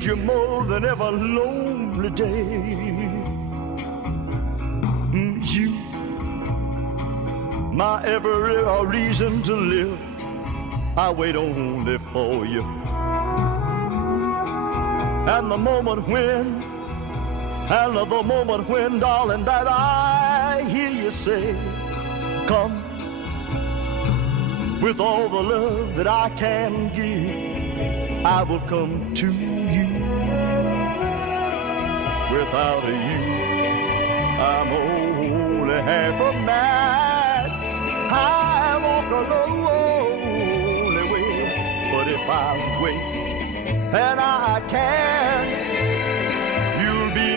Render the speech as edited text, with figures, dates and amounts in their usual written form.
need you more than ever lonely day. You, my every reason to live, I wait only for you. And the moment when, darling, that I hear you say, come, with all the love that I can give, I will come to you. Without you, I'm only half a man. I walk a lonely way, but if I wait, and I can,